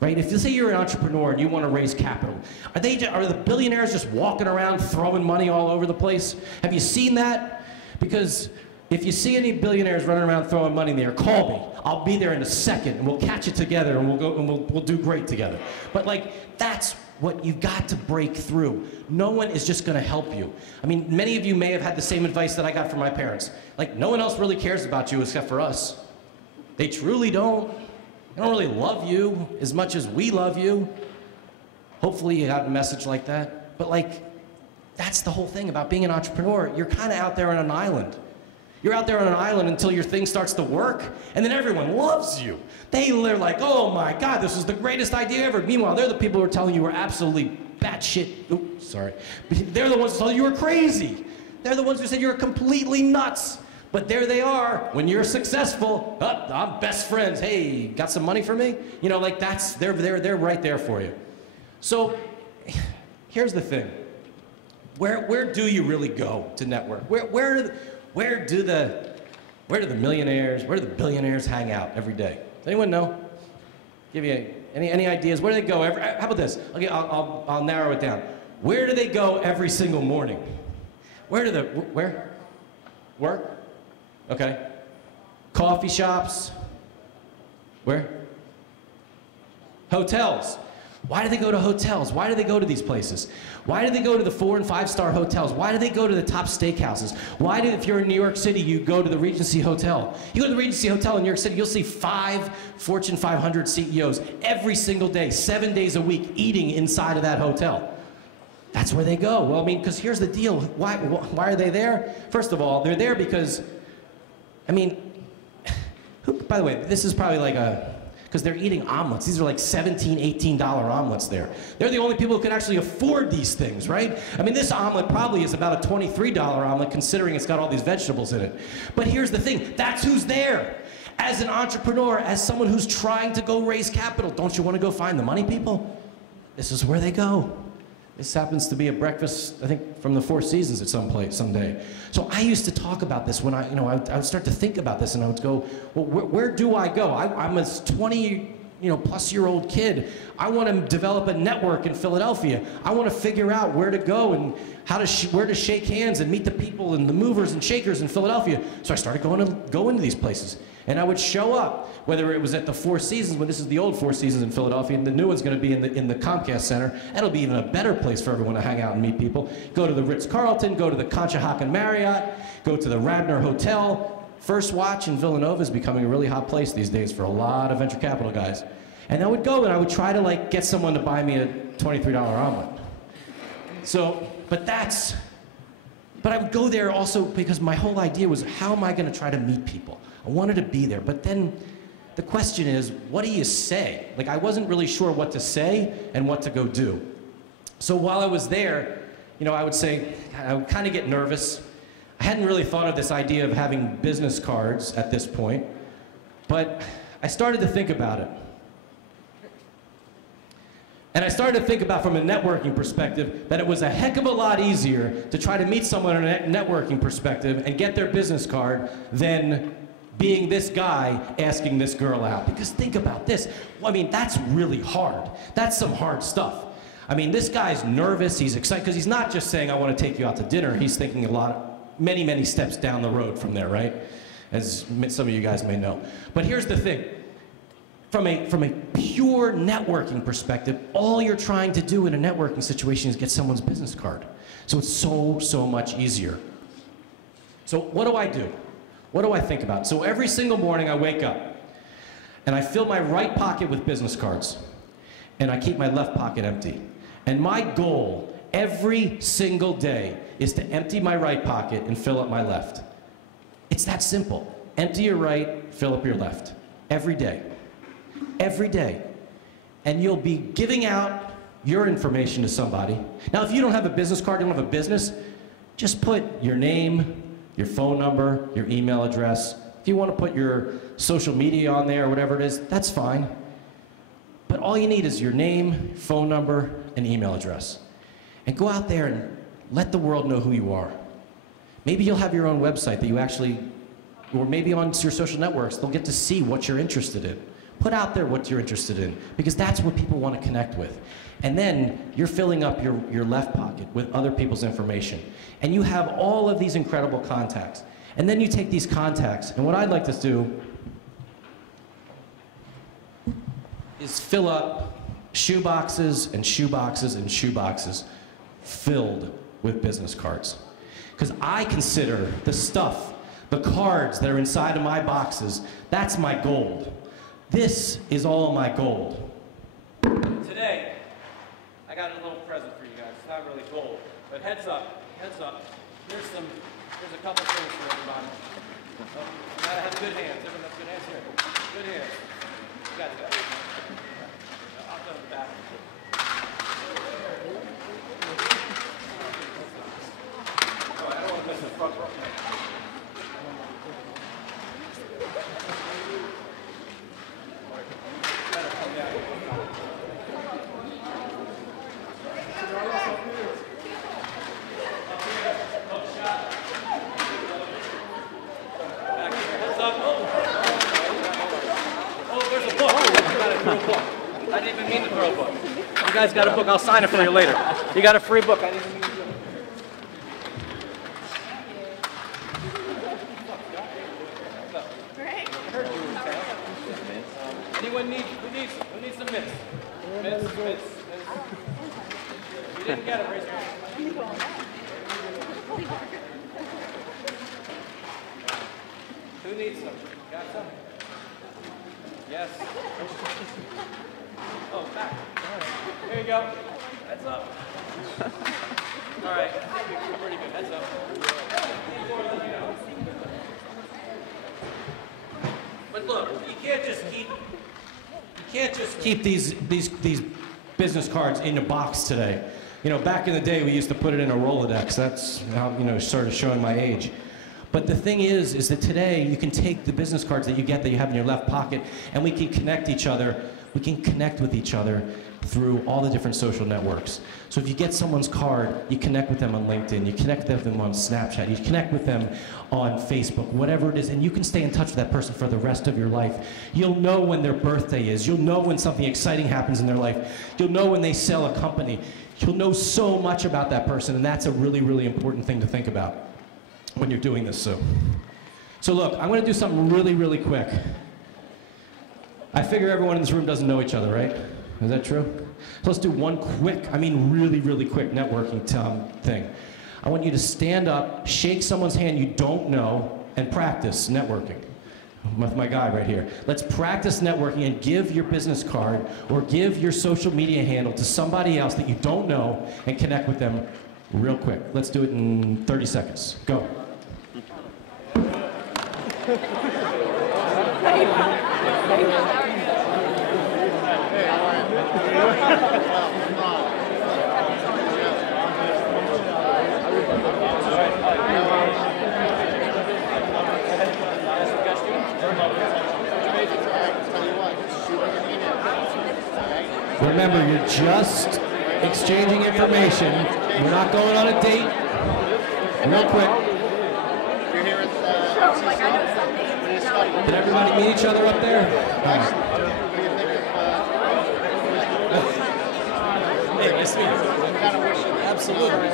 Right? If you say you're an entrepreneur and you want to raise capital, are the billionaires just walking around throwing money all over the place? Have you seen that? Because if you see any billionaires running around throwing money in there, call me. I'll be there in a second, and we'll catch it together, and we'll go and we'll do great together. But like, that's what you've got to break through. No one is just going to help you. I mean, many of you may have had the same advice that I got from my parents. Like, no one else really cares about you except for us. They truly don't. They don't really love you as much as we love you. Hopefully you got a message like that. But like, that's the whole thing about being an entrepreneur. You're kind of out there on an island. You're out there on an island until your thing starts to work, and then everyone loves you. They're like, oh my God, this is the greatest idea ever. Meanwhile, they're the people who are telling you are absolutely batshit. Oops, sorry. They're the ones who tell you you're crazy. They're the ones who said you're completely nuts. But there they are, when you're successful, oh, I'm best friends. Hey, got some money for me? You know, like they're right there for you. So here's the thing. Where do you really go to network? Where do the millionaires, where do the billionaires hang out every day? Does anyone know? Give you any ideas? Where do they go? How about this? Okay, I'll narrow it down. Where do they go every single morning? Where? Work? Okay. Coffee shops? Where? Hotels. Why do they go to hotels? Why do they go to these places? Why do they go to the 4- and 5-star hotels? Why do they go to the top steakhouses? Why do, if you're in New York City, you go to the Regency Hotel? You go to the Regency Hotel in New York City, you'll see 5 Fortune 500 CEOs every single day, 7 days a week, eating inside of that hotel. That's where they go. Well, I mean, because here's the deal. Why are they there? First of all, they're there because, I mean, by the way, this is probably like because they're eating omelets. These are like $17, $18 omelets there. They're the only people who can actually afford these things, right? I mean, this omelet probably is about a $23 omelet considering it's got all these vegetables in it. But here's the thing, that's who's there. As an entrepreneur, as someone who's trying to go raise capital, don't you want to go find the money, people? This is where they go. This happens to be a breakfast, I think, from the Four Seasons at some place someday. So I used to talk about this when I would start to think about this, and I would go, well, where do I go? I'm a 20, plus year old kid. I want to develop a network in Philadelphia. I want to figure out where to go and where to shake hands and meet the people and the movers and shakers in Philadelphia. So I started go into these places. And I would show up, whether it was at the Four Seasons, when this is the old Four Seasons in Philadelphia, and the new one's going to be in the Comcast Center. That'll be even a better place for everyone to hang out and meet people. Go to the Ritz-Carlton, go to the Conshohocken Marriott, go to the Radnor Hotel. First Watch in Villanova is becoming a really hot place these days for a lot of venture capital guys. And I would go and I would try to get someone to buy me a $23 omelet. So, but I would go there also because my whole idea was, how am I going to try to meet people? I wanted to be there, but then the question is, what do you say? I wasn't really sure what to say and what to go do. So while I was there, I would kind of get nervous. I hadn't really thought of this idea of having business cards at this point, but I started to think about it. And I started to think about, from a networking perspective, that it was a heck of a lot easier to try to meet someone in a networking perspective and get their business card than being this guy asking this girl out. Because think about this. I mean, that's really hard. That's some hard stuff. I mean, this guy's nervous, he's excited, because he's not just saying, I want to take you out to dinner. He's thinking many, many steps down the road from there, right? As some of you guys may know. But here's the thing. From a pure networking perspective, all you're trying to do in a networking situation is get someone's business card. So it's so much easier. So what do I do? What do I think about? So every single morning I wake up and I fill my right pocket with business cards and I keep my left pocket empty. And my goal every single day is to empty my right pocket and fill up my left. It's that simple. Empty your right, fill up your left. Every day. Every day. And you'll be giving out your information to somebody. Now, if you don't have a business card, you don't have a business, just put your name, your phone number, your email address. If you want to put your social media on there or whatever it is, that's fine. But all you need is your name, phone number, and email address. And go out there and let the world know who you are. Maybe you'll have your own website that you actually, or maybe on your social networks, they'll get to see what you're interested in. Put out there what you're interested in, because that's what people want to connect with. And then you're filling up your left pocket with other people's information. And you have all of these incredible contacts. And then you take these contacts, and what I'd like to do is fill up shoeboxes and shoeboxes and shoeboxes filled with business cards. Because I consider the stuff, the cards that are inside of my boxes, that's my gold. This is all my gold. Today, I got a little present for you guys. It's not really gold, but heads up, heads up. Here's a couple things for everybody. You gotta have good hands. Everyone has good hands here. Good hands. You got that. I'll go to the back. Oh, I don't want to miss threw a book. I didn't even mean to throw a book. You guys got a book. I'll sign it for you later. You got a free book. I didn't even mean to do it. Anyone need, who needs some mints? Mints. If you didn't get it, raise your hand. Who needs some? Got some? Yes. Oh, back. Here you go. Heads up. All right. Pretty good. Heads up. But look, you can't just keep these business cards in a box today. You know, back in the day, we used to put it in a Rolodex. That's how, you know, sort of showing my age. But the thing is that today you can take the business cards that you get that you have in your left pocket, and we can connect each other. We can connect with each other through all the different social networks. So if you get someone's card, you connect with them on LinkedIn, you connect with them on Snapchat, you connect with them on Facebook, whatever it is, and you can stay in touch with that person for the rest of your life. You'll know when their birthday is. You'll know when something exciting happens in their life. You'll know when they sell a company. You'll know so much about that person, and that's a really, really important thing to think about when you're doing this. So look, I'm going to do something really, really quick. I figure everyone in this room doesn't know each other, right? Is that true? So let's do one quick, I mean really, really quick networking thing. I want you to stand up, shake someone's hand you don't know, and practice networking with my guy right here. Let's practice networking and give your business card or give your social media handle to somebody else that you don't know and connect with them real quick. Let's do it in 30 seconds. Go. Remember, you're just exchanging information. We're not going on a date. Real quick. Did everybody meet each other up there? Hey, nice to meet you. Absolutely.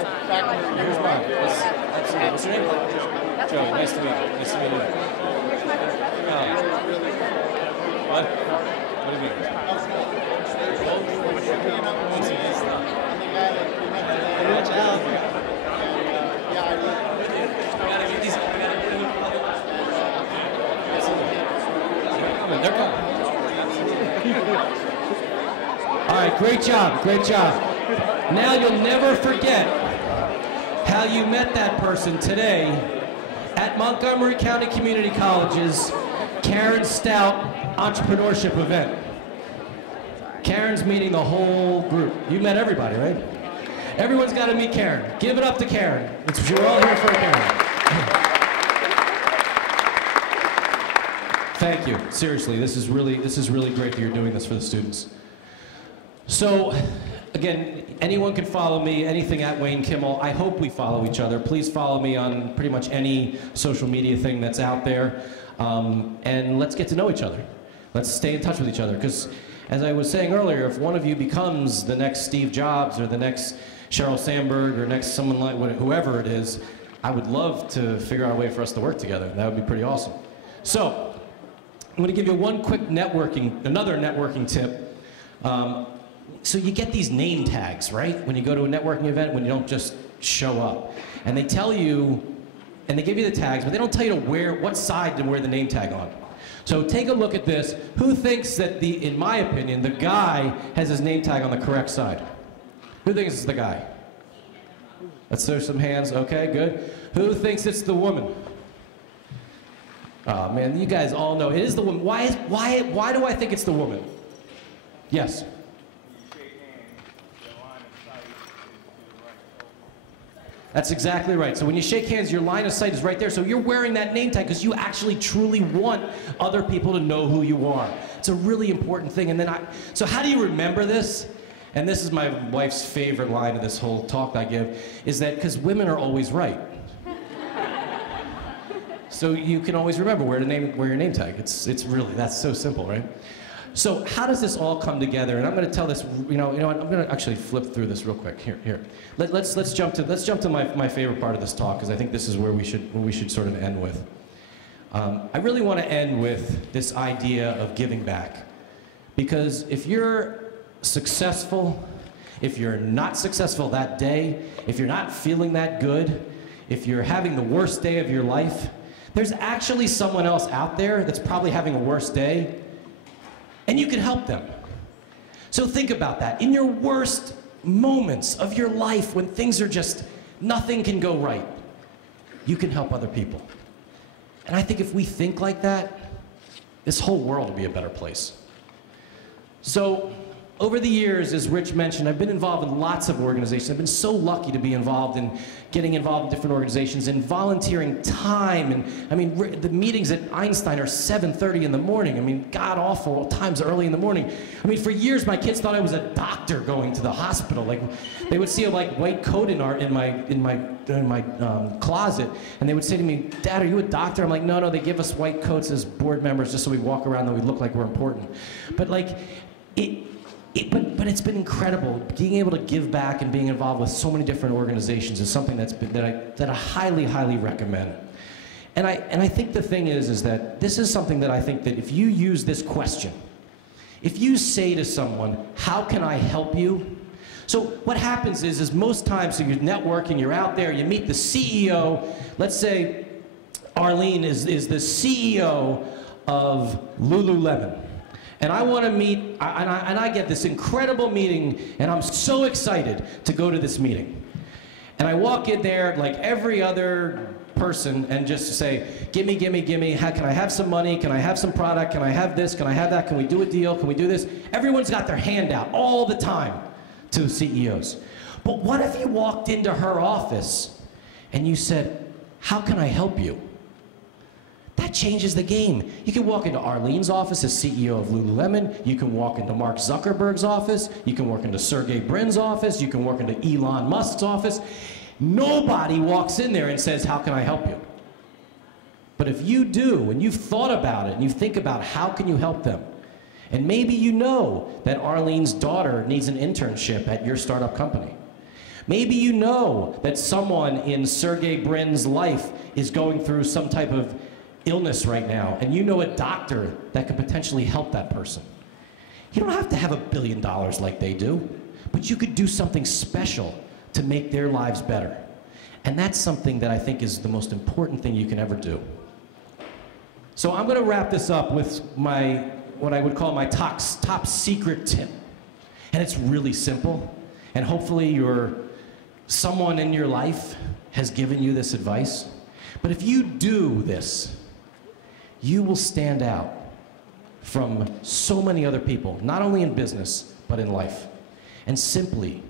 Here's mine. Absolutely. What's your name? Joey, nice to meet you. Nice to meet you. What? What do you mean? Watch out. They're coming. All right, great job, great job. Now you'll never forget how you met that person today at Montgomery County Community College's Karen Stout Entrepreneurship event. Karen's meeting the whole group. You met everybody, right? Everyone's got to meet Karen. Give it up to Karen. You're all here for Karen. Thank you. Seriously, this is really great that you're doing this for the students. So, again, anyone can follow me, anything at Wayne Kimmel. I hope we follow each other. Please follow me on pretty much any social media thing that's out there. And let's get to know each other. Let's stay in touch with each other. Because, as I was saying earlier, if one of you becomes the next Steve Jobs or the next Sheryl Sandberg or next someone like whoever it is, I would love to figure out a way for us to work together. That would be pretty awesome. So, I'm going to give you one quick another networking tip. So you get these name tags, right? When you go to a networking event, when you don't just show up. And they tell you, and they give you the tags, but they don't tell you what side to wear the name tag on. So take a look at this. Who thinks that in my opinion, the guy has his name tag on the correct side? Who thinks it's the guy? Let's throw some hands. Okay, good. Who thinks it's the woman? Oh man, you guys all know it is the woman. Why do I think it's the woman? Yes. That's exactly right. So when you shake hands, your line of sight is right there. So you're wearing that name tag because you actually truly want other people to know who you are. It's a really important thing. And then so how do you remember this? And this is my wife's favorite line of this whole talk I give, is that because women are always right. So you can always remember wear your name tag. It's really, that's so simple, right? So how does this all come together? And I'm going to tell this, you know what, I'm going to actually flip through this real quick. Here. Let's jump to my favorite part of this talk, because I think this is where we should sort of end with. I really want to end with this idea of giving back. Because if you're successful, if you're not successful that day, if you're not feeling that good, if you're having the worst day of your life, there's actually someone else out there that's probably having a worse day, and you can help them. So think about that. In your worst moments of your life, when things are just, nothing can go right, you can help other people. And I think if we think like that, this whole world will be a better place. So, over the years, as Rich mentioned, I've been involved in lots of organizations. I've been so lucky to be involved in getting involved in different organizations and volunteering time. And I mean, the meetings at Einstein are 7:30 in the morning. I mean, god awful times early in the morning. I mean, for years, my kids thought I was a doctor going to the hospital. Like, they would see a white coat in my closet, and they would say to me, "Dad, are you a doctor?" I'm like, "No, they give us white coats as board members just so we walk around and we look like we're important." But like, But it's been incredible. Being able to give back and being involved with so many different organizations is something that I highly, highly recommend. And I think the thing is that this is something that I think that if you use this question, if you say to someone, "How can I help you?" So what happens is most times, so you're networking, you're out there, you meet the CEO. Let's say Arlene is the CEO of Lululemon. And I want to meet, and I get this incredible meeting, and I'm so excited to go to this meeting. And I walk in there like every other person and just say, gimme, gimme, gimme, can I have some money? Can I have some product? Can I have this? Can I have that? Can we do a deal? Can we do this? Everyone's got their hand out all the time to CEOs. But what if you walked into her office and you said, "How can I help you?" That changes the game. You can walk into Arlene's office as CEO of Lululemon. You can walk into Mark Zuckerberg's office. You can walk into Sergey Brin's office. You can walk into Elon Musk's office. Nobody walks in there and says, "How can I help you?" But if you do, and you've thought about it, and you think about how can you help them, and maybe you know that Arlene's daughter needs an internship at your startup company. Maybe you know that someone in Sergey Brin's life is going through some type of illness right now, and you know a doctor that could potentially help that person. You don't have to have $1 billion like they do, but you could do something special to make their lives better. And that's something that I think is the most important thing you can ever do. So I'm going to wrap this up with what I would call my top secret tip. And it's really simple, and hopefully someone in your life has given you this advice. But if you do this, you will stand out from so many other people, not only in business, but in life. And simply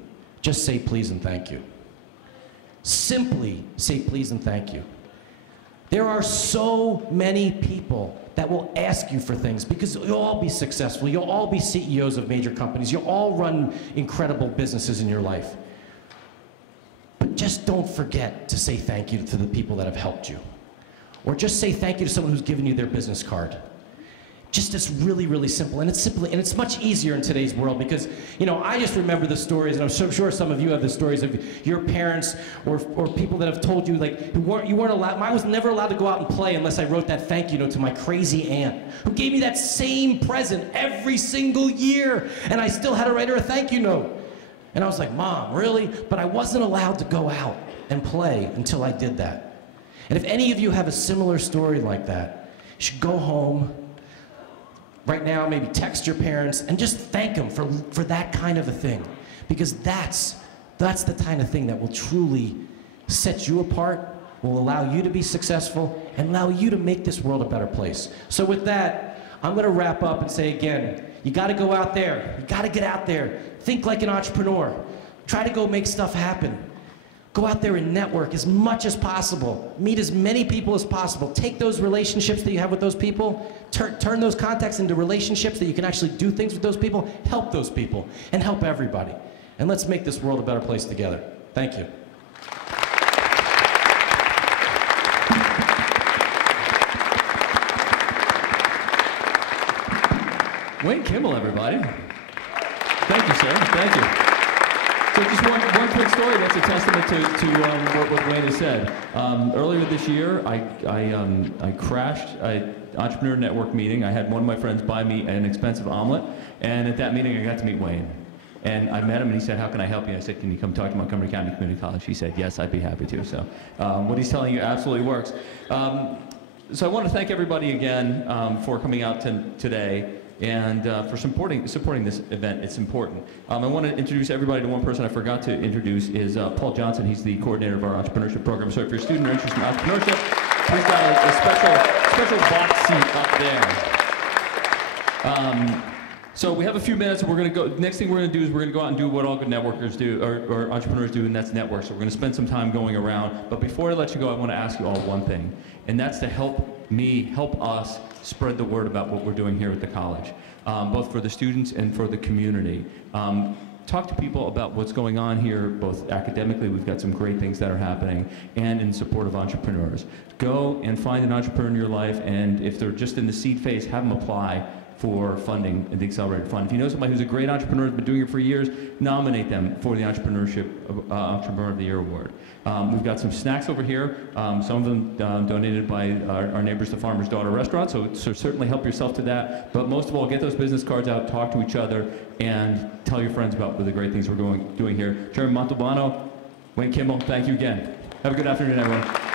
just say please and thank you. Simply say please and thank you. There are so many people that will ask you for things because you'll all be successful. You'll all be CEOs of major companies. You'll all run incredible businesses in your life. But just don't forget to say thank you to the people that have helped you. Or just say thank you to someone who's given you their business card. Just it's really, really simple. And it's much easier in today's world because, I just remember the stories, and I'm sure some of you have the stories of your parents or people that have told you, like, you weren't allowed, I was never allowed to go out and play unless I wrote that thank you note to my crazy aunt, who gave me that same present every single year, and I still had to write her a thank you note. And I was like, "Mom, really?" But I wasn't allowed to go out and play until I did that. And if any of you have a similar story like that, you should go home right now, maybe text your parents, and just thank them for that kind of a thing. Because that's the kind of thing that will truly set you apart, will allow you to be successful, and allow you to make this world a better place. So with that, I'm going to wrap up and say again, you got to go out there. You got to get out there. Think like an entrepreneur. Try to go make stuff happen. Go out there and network as much as possible. Meet as many people as possible. Take those relationships that you have with those people, turn those contacts into relationships that you can actually do things with those people, help those people, and help everybody. And let's make this world a better place together. Thank you. Wayne Kimmel, everybody. Thank you, sir. Thank you. So just one quick story that's a testament to what Wayne has said. Earlier this year, I crashed an entrepreneur network meeting. I had one of my friends buy me an expensive omelet, and at that meeting I got to meet Wayne. And I met him and he said, how can I help you? I said, can you come talk to Montgomery County Community College? He said, yes, I'd be happy to. So what he's telling you absolutely works. So I want to thank everybody again for coming out today and for supporting this event. It's important. I want to introduce everybody to one person I forgot to introduce is Paul Johnson. He's the coordinator of our entrepreneurship program. So if you're a student or interested in entrepreneurship, he's got a special box seat up there. So we have a few minutes, and we're going to go. Next thing we're going to do is we're going to go out and do what all good networkers do, or entrepreneurs do, and that's network. So we're going to spend some time going around. But before I let you go, I want to ask you all one thing, and that's to help us spread the word about what we're doing here at the college, both for the students and for the community. Talk to people about what's going on here, both academically, we've got some great things that are happening, and in support of entrepreneurs. Go and find an entrepreneur in your life, and if they're just in the seed phase, have them apply for funding the Accelerator Fund. If you know somebody who's a great entrepreneur, has been doing it for years, nominate them for the Entrepreneurship Entrepreneur of the Year Award. We've got some snacks over here, some of them donated by our neighbors, the Farmer's Daughter Restaurant, so certainly help yourself to that. But most of all, get those business cards out, talk to each other, and tell your friends about the great things we're doing here. Chairman Montalbano, Wayne Kimmel, thank you again. Have a good afternoon, everyone.